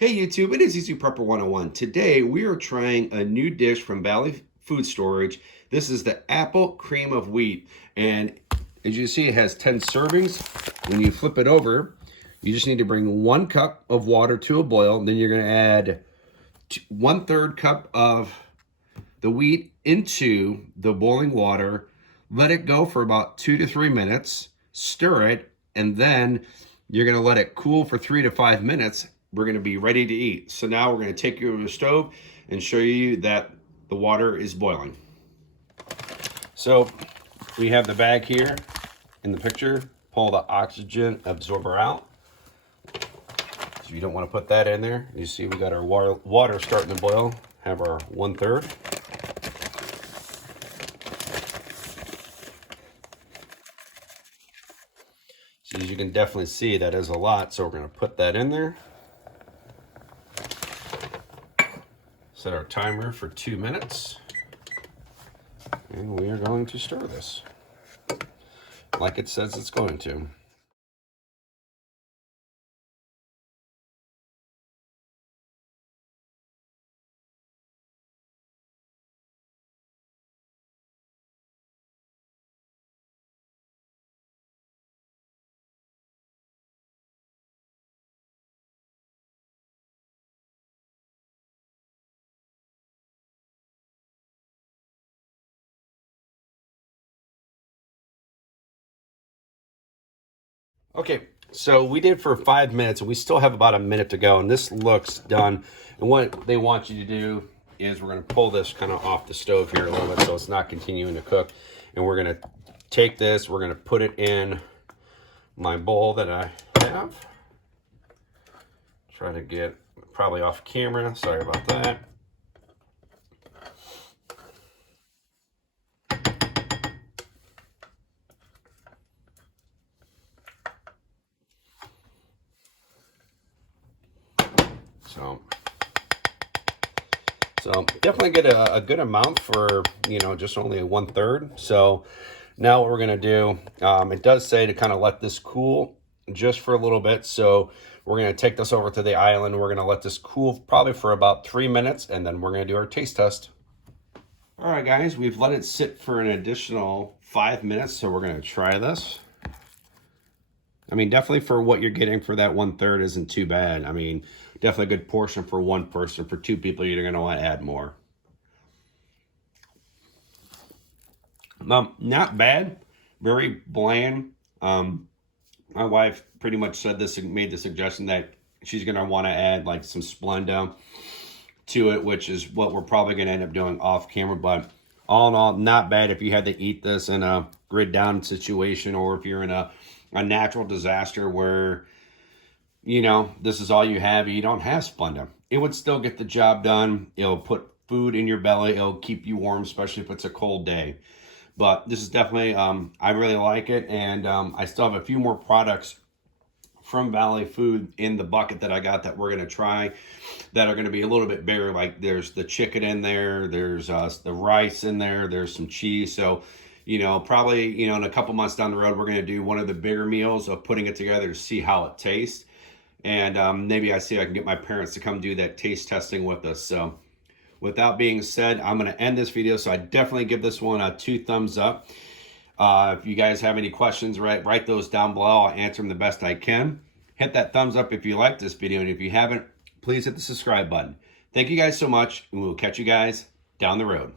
Hey YouTube, it is Easy Prepper 101. Today we are trying a new dish from Valley Food Storage. This is the apple cream of wheat. And as you see, it has 10 servings. When you flip it over, you just need to bring 1 cup of water to a boil. Then you're going to add 1/3 cup of the wheat into the boiling water. Let it go for about 2 to 3 minutes. Stir it, and then you're going to let it cool for 3 to 5 minutes. We're going to be ready to eat. So now we're going to take you over the stove and show you that the water is boiling. So we have the bag here in the picture. Pull the oxygen absorber out. So you don't want to put that in there. You see we got our water starting to boil. Have our 1/3. So as you can definitely see, that is a lot. So we're going to put that in there. Set our timer for 2 minutes, and we are going to stir this like it says it's going to. Okay, so we did for 5 minutes, and we still have about a minute to go, and this looks done. And what they want you to do is we're going to pull this kind of off the stove here a little bit so it's not continuing to cook. And we're going to take this, we're going to put it in my bowl that I have. Try to get probably off camera, sorry about that. So definitely get a good amount for, just only 1/3. So now what we're going to do, it does say to kind of let this cool just for a little bit. So we're going to take this over to the island. We're going to let this cool probably for about 3 minutes, and then we're going to do our taste test. All right, guys, we've let it sit for an additional 5 minutes. So we're going to try this. I mean, definitely for what you're getting for that 1/3 isn't too bad. I mean, definitely a good portion for one person. For 2 people, you're going to want to add more. Not bad. Very bland. My wife pretty much said this, made the suggestion that she's going to want to add like some Splenda to it, which is what we're probably going to end up doing off camera. But all in all, not bad if you had to eat this in a grid down situation, or if you're in a natural disaster where, this is all you have, you don't have Splenda. It would still get the job done. It'll put food in your belly. It'll keep you warm, especially if it's a cold day. But this is definitely, I really like it. And I still have a few more products from Valley Food in the bucket that I got that we're going to try that are going to be a little bit bigger. Like there's the chicken in there. There's the rice in there. There's some cheese. So, probably, in a couple months down the road, we're going to do one of the bigger meals of putting it together to see how it tastes. And maybe I can get my parents to come do that taste testing with us. So with that being said, I'm going to end this video. So I definitely give this one a 2 thumbs up. If you guys have any questions, write those down below. I'll answer them the best I can. Hit that thumbs up if you like this video. And if you haven't, please hit the subscribe button. Thank you guys so much. And we'll catch you guys down the road.